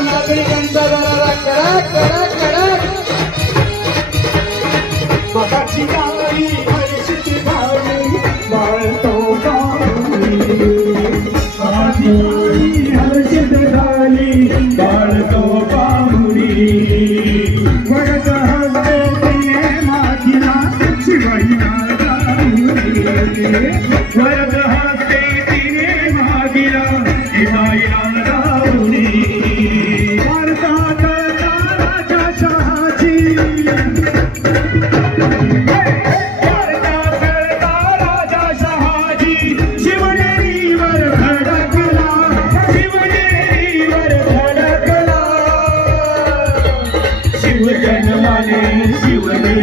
नागरिकांचा दरारा कडक कडक कडक मगाची गाडी हरशीची गाडी बाळतो पाहुणी हरशीत झाली बाळतो पाहुणी वरद हस्ते तिने मागिला शिवाईला वरद हस्ते तिने मागिला शिवाईला शिवजन्माने शिवने